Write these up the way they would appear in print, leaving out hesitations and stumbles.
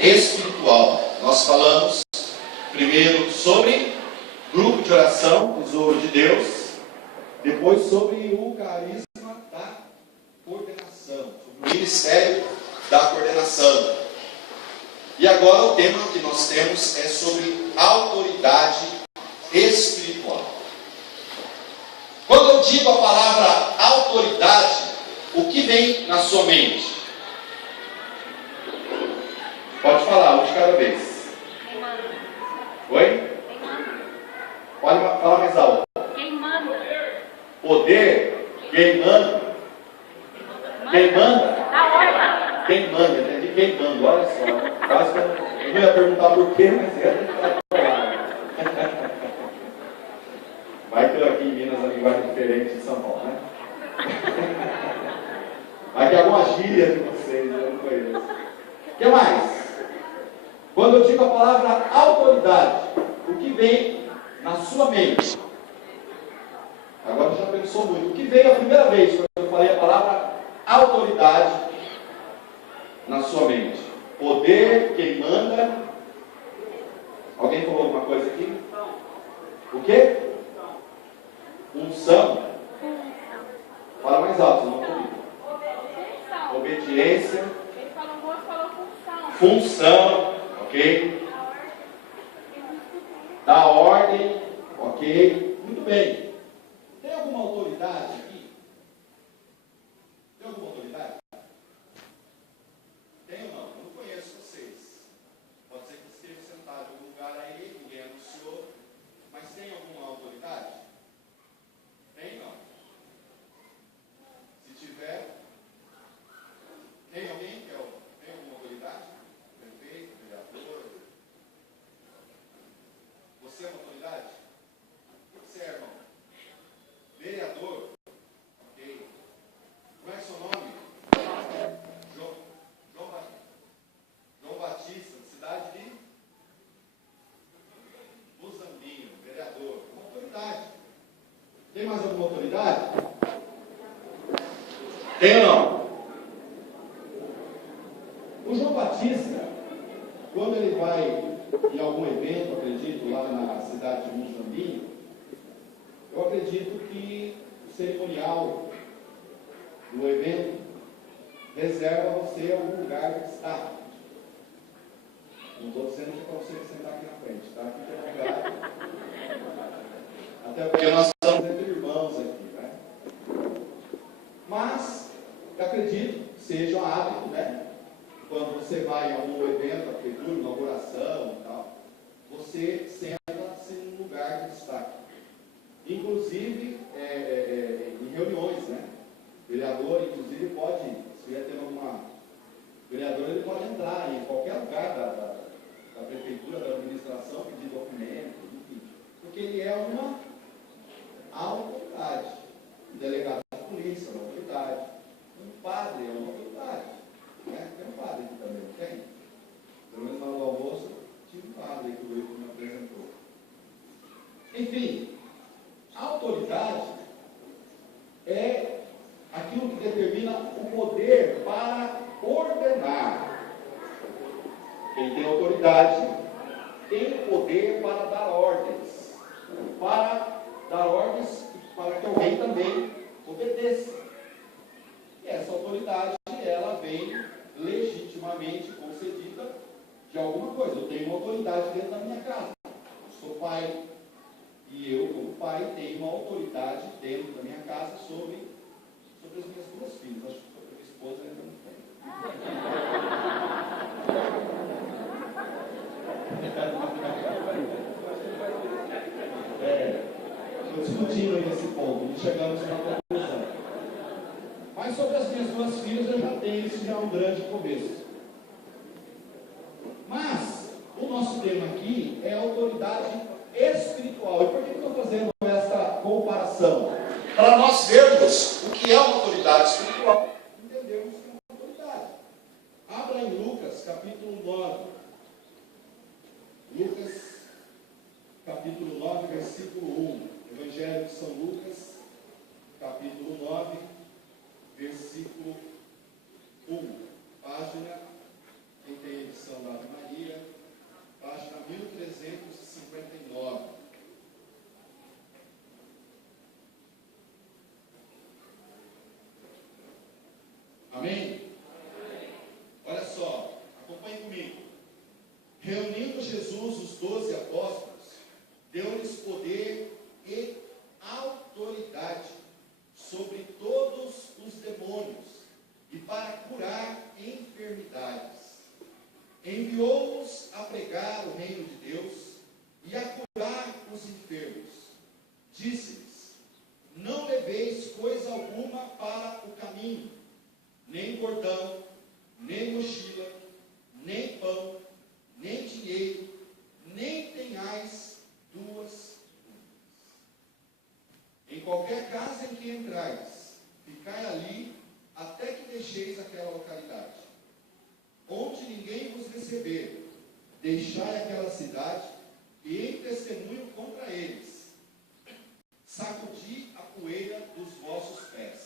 espiritual. Nós falamos primeiro sobre grupo de oração, tesouro de Deus, depois sobre o carisma da coordenação, sobre o ministério da coordenação. E agora o tema que nós temos é sobre autoridade espiritual. Quando eu digo a palavra autoridade, o que vem na sua mente? Pode falar, um de cada vez. Quem manda? Oi? Quem manda? Pode falar mais alto. Quem manda? Poder, quem manda? Quem manda? Na ordem. Quem manda, entendi quem manda, olha só. Quase que eu não ia perguntar por quê, mas ia falar. Vai que aqui em Minas a linguagem é diferente de São Paulo, né? Vai que alguma gíria de vocês, eu não conheço. O que mais? Quando eu digo a palavra autoridade, o que vem na sua mente? Agora já pensou muito. O que veio a primeira vez quando eu falei a palavra autoridade na sua mente? Poder, quem manda? Alguém falou alguma coisa aqui? O quê? Unção. Fala mais alto, não estou ouvindo. Obediência. Ele falou moço, falou função. Função, ok? Da ordem, ok? Muito bem. Tem alguma autoridade aqui? Tem alguma autoridade? Tem ou não? Eu não conheço vocês. Pode ser que esteja sentado em algum lugar aí, ninguém anunciou. Mas tem alguma autoridade? Tem ou não? Se tiver, tem alguém que tem alguma autoridade? Prefeito, vereador? Você é uma autoridade? O que você é, irmão? Vereador? Ok. Como é seu nome? João Batista, cidade de Muzambinho, vereador. Uma autoridade. Tem mais alguma autoridade? Tem ou não? O João Batista, quando ele vai em algum evento, acredito, lá na cidade de Muzambinho, eu acredito que o cerimonial do evento reserva a você algum lugar de destaque. Não estou dizendo que é para você sentar aqui na frente, tá? Fique à vontade. Até porque nós estamos entre irmãos aqui, né? Mas, eu acredito que seja um hábito, né? Quando você vai em algum evento, a prefeitura, inauguração e tal, você senta-se num lugar de destaque. Inclusive, em reuniões, né? O vereador, inclusive, pode, se vier tendo alguma... O vereador, ele pode entrar em qualquer lugar da prefeitura, da administração, pedir documento, enfim. Porque ele é uma autoridade. Um delegado de polícia é uma autoridade. Um padre é uma autoridade. Né? Tem um padre aqui também, não tem? Pelo menos na hora do almoço, tinha um padre que o Wilton me apresentou. Enfim, a autoridade é aquilo que determina o poder para ordenar. Quem tem autoridade tem o poder para dar ordens. Para dar ordens para que alguém também obedeça. E essa autoridade, ela vem legitimamente concedida de alguma coisa. Eu tenho uma autoridade dentro da minha casa. Eu sou pai. E eu, como pai, tenho uma autoridade dentro da minha casa sobre as minhas duas filhas. Acho que sobre a minha esposa ainda não tem. Estou discutindo aí nesse ponto, não chegamos a uma conclusão. Mas sobre as minhas duas filhas eu já tenho, isso já é um grande começo. Mas o nosso tema aqui é autoridade espiritual. E por que eu estou fazendo essa comparação? Para nós vermos o que é uma autoridade espiritual, entendermos que é uma autoridade. Abra em Lucas, capítulo 9. Lucas, capítulo 9, versículo 1. Evangelho de São Lucas, capítulo 9, versículo 1. Página, quem tem edição da Jesus os 12 apóstolos, deu-lhes poder e autoridade sobre todos os demônios e para curar enfermidades. Enviou-os a pregar o reino de Deus e a curar os enfermos. Disse-lhes: não leveis coisa alguma para o caminho, nem bordão, nem mochila, nem pão, nem dinheiro, nem tenhais duas túnicas. Em qualquer casa em que entrais, ficai ali até que deixeis aquela localidade. Onde ninguém vos receber, deixai aquela cidade e em testemunho contra eles, sacudi a poeira dos vossos pés.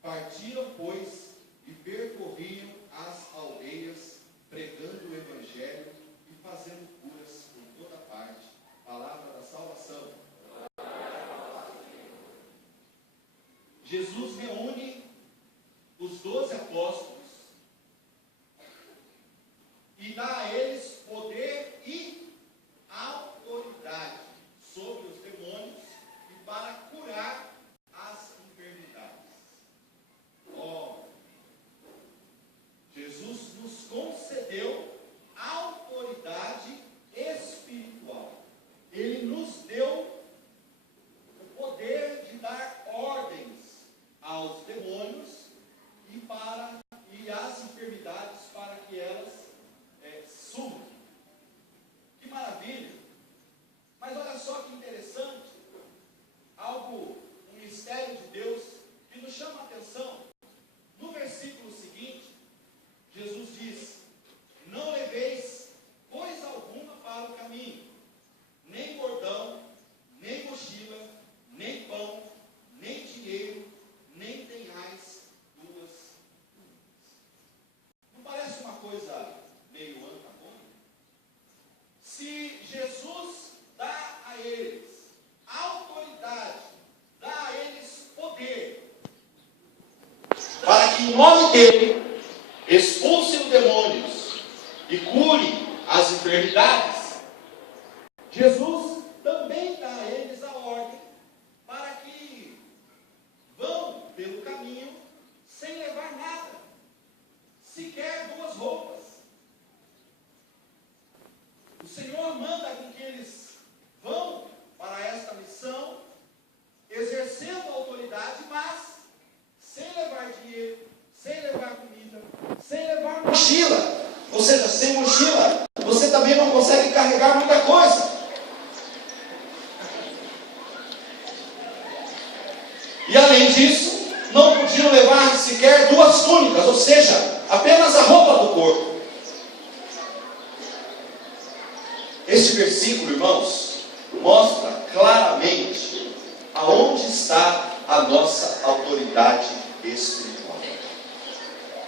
Partiram, pois, e percorriam as aldeias, pregando o evangelho e fazendo curas por toda parte. Palavra da salvação. Jesus reúne os 12 apóstolos e dá a eles poder e autoridade sobre os demônios e para curar as enfermidades. Jesus nos concedeu autoridade espiritual. Ele nos deu o poder de dar ordens aos demônios e às enfermidades para que elas sumam. Que maravilha! Mas olha só que interessante, um mistério de Deus que nos chama a atenção. No versículo seguinte, Jesus diz: não leveis coisa alguma para o caminho, nem bordão, nem mochila, nem pão, nem dinheiro, nem tenhais duas túnicas. Não parece uma coisa meio antagônica? Se Jesus dá a eles autoridade, dá a eles poder, para que em nome dele expulse os demônios e cure as enfermidades, Jesus também dá a eles a ordem para que vão pelo caminho sem levar nada, sequer duas roupas. O Senhor manda com que eles vão para esta missão, exercendo a autoridade, mas sem levar dinheiro, sem levar comida, sem levar mochila. Ou seja, sem mochila, você também não consegue carregar muita coisa. E além disso, não podiam levar sequer duas túnicas, ou seja, apenas a roupa do corpo. Este versículo, irmãos, mostra claramente aonde está a nossa autoridade espiritual.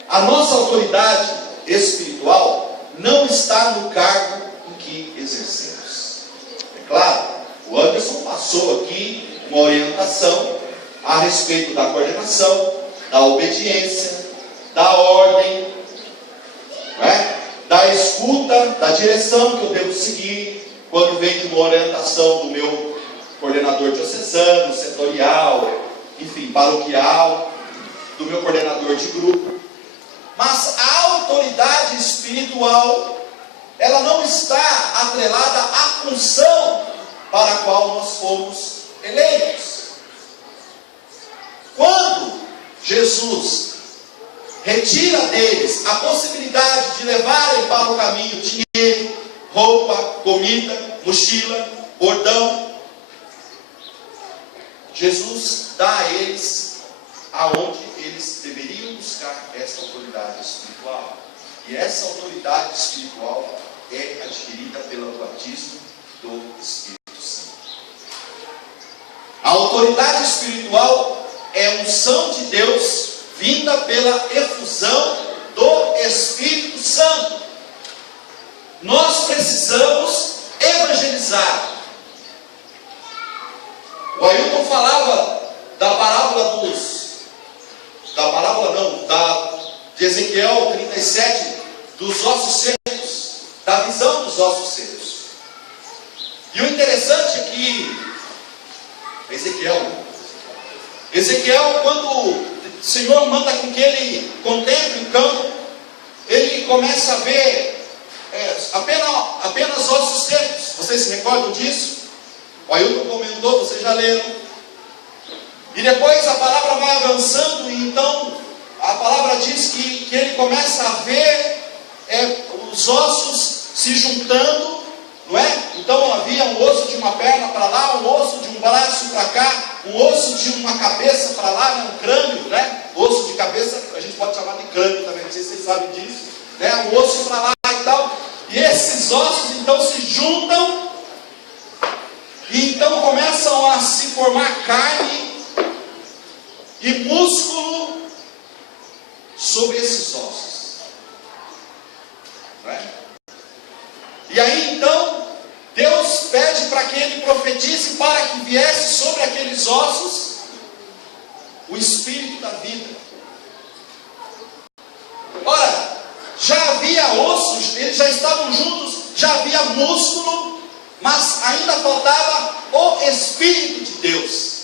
A nossa autoridade espiritual não está no cargo em que exercemos. É claro, o Anderson passou aqui uma orientação a respeito da coordenação, da obediência, da ordem, não é? Da escuta, da direção que eu devo seguir quando vem de uma orientação do meu coordenador diocesano, setorial, enfim, paroquial, do meu coordenador de grupo. Mas a autoridade espiritual, ela não está atrelada à função para a qual nós fomos eleitos. Quando Jesus retira deles a possibilidade de levarem para o caminho dinheiro, roupa, comida, mochila, bordão, Jesus dá a eles aonde eles deveriam buscar essa autoridade espiritual. E essa autoridade espiritual é adquirida pelo batismo do Espírito Santo. A autoridade espiritual é a unção de Deus vinda pela efusão do Espírito Santo. Nós precisamos evangelizar. O Ailton falava da parábola de Ezequiel 37, dos ossos secos. da visão dos ossos secos. E o interessante é que Ezequiel, quando o Senhor manda com que ele contemple o campo, ele começa a ver apenas ossos secos. Vocês se recordam disso? O Ailton comentou, vocês já leram. E depois a palavra vai avançando, e então a palavra diz que ele começa a ver os ossos se juntando, não é? Então havia um osso de uma perna para lá, um osso de um braço para cá, um osso de uma cabeça para lá, né? Um crânio, né? Osso de cabeça, a gente pode chamar de crânio também, não sei se vocês sabem disso, né? Um osso para lá e tal. E esses ossos então se juntam, e então começam a se formar carne e músculo sobre esses ossos, não é? E aí então Deus pede para que ele profetize, para que viesse sobre aqueles ossos o Espírito da vida. Ora, já havia ossos, eles já estavam juntos, já havia músculo, mas ainda faltava o Espírito de Deus.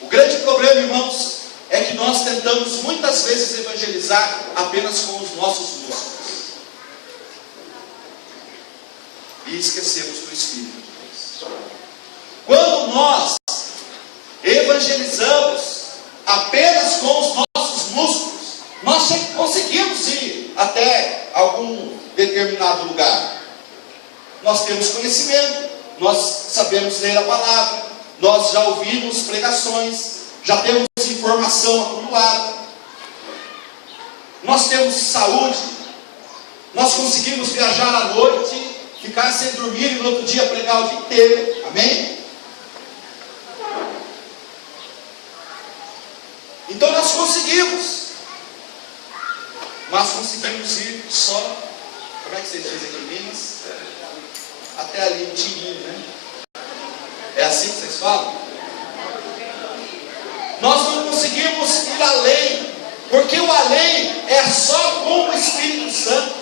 O grande problema, irmãos, é que nós tentamos muitas vezes evangelizar apenas com os nossos músculos. E esquecemos do Espírito de Deus. Quando nós evangelizamos apenas com os nossos músculos, nós conseguimos ir até algum determinado lugar. Nós temos conhecimento, nós sabemos ler a palavra, nós já ouvimos pregações, já temos informação acumulada, nós temos saúde, nós conseguimos viajar à noite, ficar sem dormir e no outro dia pregar o dia inteiro, amém? Então nós conseguimos, mas conseguimos ir só, como é que vocês dizem aqui em Minas? Até ali, um tirinho, né? É assim que vocês falam? Nós não conseguimos ir além, porque o além é só com o Espírito Santo.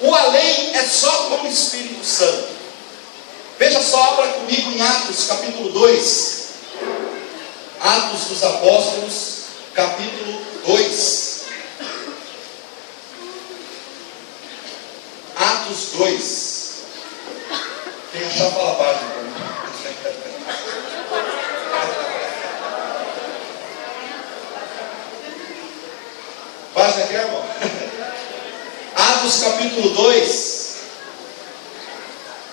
O além é só com o Espírito Santo. Veja só, abra comigo em Atos capítulo 2. Atos dos Apóstolos, capítulo 2. Atos 2. Quem achar, fala a página para mim. Página aqui, irmão. Atos capítulo 2.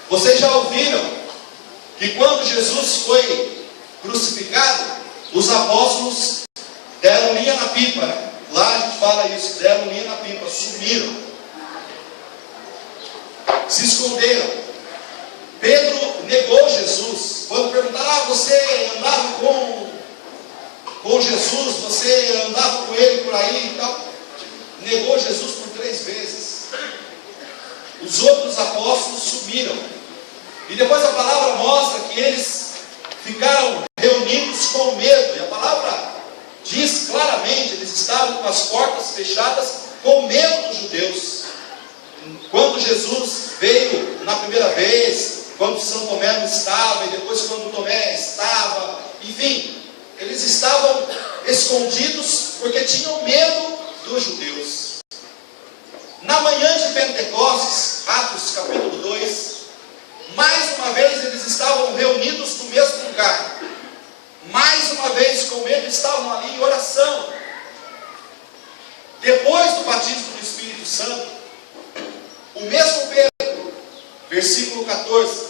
Vocês já ouviram que quando Jesus foi crucificado, os apóstolos deram linha na pipa, né? Lá a gente fala isso, deram linha na pipa, sumiram, se esconderam. Pedro negou Jesus. Quando perguntaram, você andava com Jesus, você andava com ele por aí e tal, negou Jesus por 3 vezes. Os outros apóstolos sumiram. E depois a palavra mostra que eles ficaram reunidos com medo. E a palavra diz claramente, eles estavam com as portas fechadas com medo dos judeus. Quando Jesus veio na primeira vez, quando São Tomé não estava, e depois quando Tomé estava, enfim, eles estavam escondidos porque tinham medo dos judeus. Na manhã de Pentecostes, Atos capítulo 2, mais uma vez eles estavam reunidos no mesmo lugar. Mais uma vez, com medo, estavam ali em oração. Depois do batismo do Espírito Santo, o mesmo Pedro, versículo 14,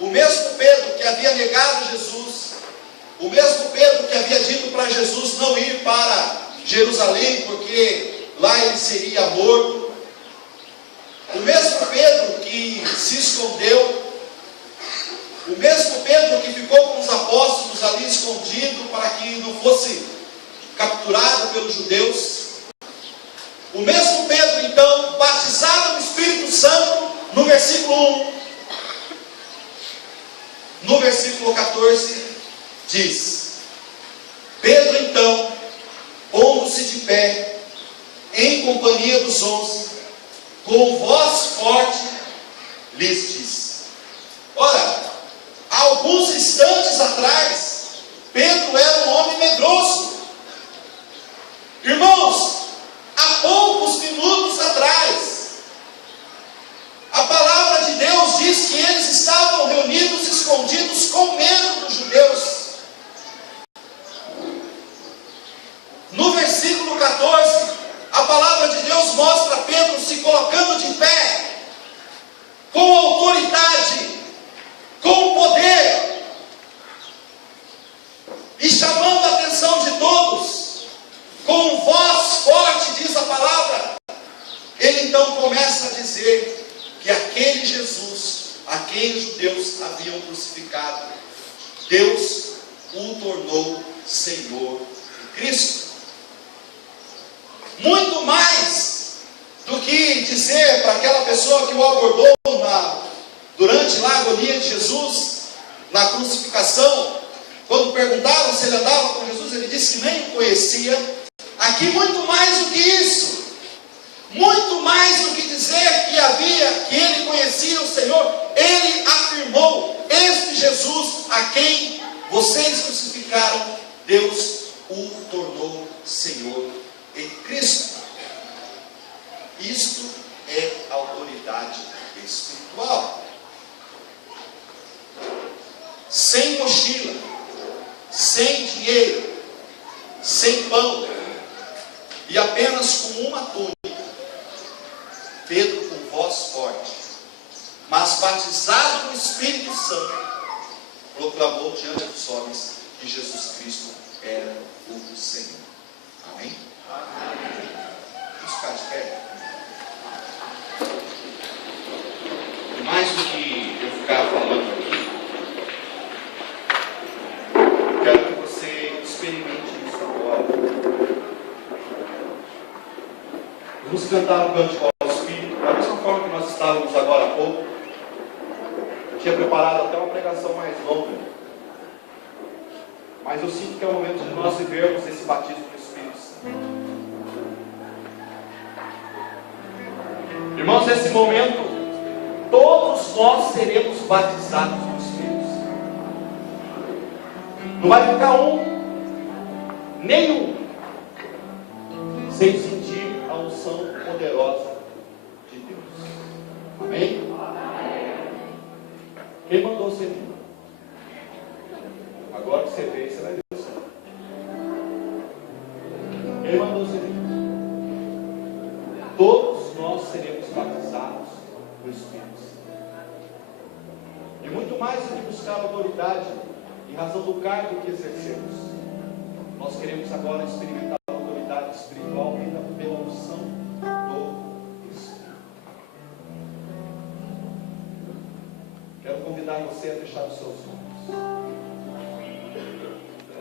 o mesmo Pedro que havia negado Jesus, o mesmo Pedro que havia dito para Jesus não ir para Jerusalém, porque lá ele seria morto, o mesmo Pedro que se escondeu, o mesmo Pedro que ficou com os apóstolos ali escondido para que não fosse capturado pelos judeus, o mesmo Pedro então, batizado no Espírito Santo, no versículo 1, no versículo 14, diz: Pedro então, pondo-se de pé, companhia dos 11, com voz forte, lhes disse. Ora, há alguns instantes atrás, Pedro era um homem medroso. Irmãos, há poucos minutos atrás, a palavra de Deus diz que eles estavam reunidos, escondidos, com medo dos judeus. No versículo 14, a palavra de Deus mostra Pedro se colocando de pé, com autoridade, com poder, e chamando a atenção de todos, com voz forte, diz a palavra. Ele então começa a dizer que aquele Jesus, a quem os judeus haviam crucificado, Deus o tornou Senhor e Cristo. Muito mais do que dizer para aquela pessoa que o abordou durante a agonia de Jesus, na crucificação, quando perguntaram se ele andava com Jesus, ele disse que nem o conhecia. Aqui muito mais do que isso, muito mais do que dizer que ele conhecia o Senhor, ele afirmou: este Jesus a quem vocês crucificaram, Deus o tornou Senhor e Cristo. Isto é autoridade espiritual. Sem mochila, sem dinheiro, sem pão, e apenas com uma túnica, Pedro, com voz forte, mas batizado no Espírito Santo, proclamou diante dos homens que Jesus Cristo era o Senhor. Amém? Amém. Vamos ficar de pé. E mais do que eu ficar falando aqui, quero que você experimente isso agora. Vamos cantar um cântico ao Espírito, da mesma forma que nós estávamos agora há pouco. Eu tinha preparado até uma pregação mais longa, mas eu sinto que é o momento de nós vivermos esse batismo do Espírito Santo. Irmãos, nesse momento, todos nós seremos batizados no Espírito Santo. Não vai ficar nenhum, sem sentir a unção poderosa de Deus. Amém? Quem mandou você vir? Agora que você vê, você vai ver o céu. Quem mandou você vir? Todos nós seremos batizados no Espírito Santo. E muito mais do que buscar autoridade, em razão do cargo que exercemos, nós queremos agora experimentar a autoridade espiritual vinda pela unção do Espírito. Quero convidar você a fechar os seus olhos.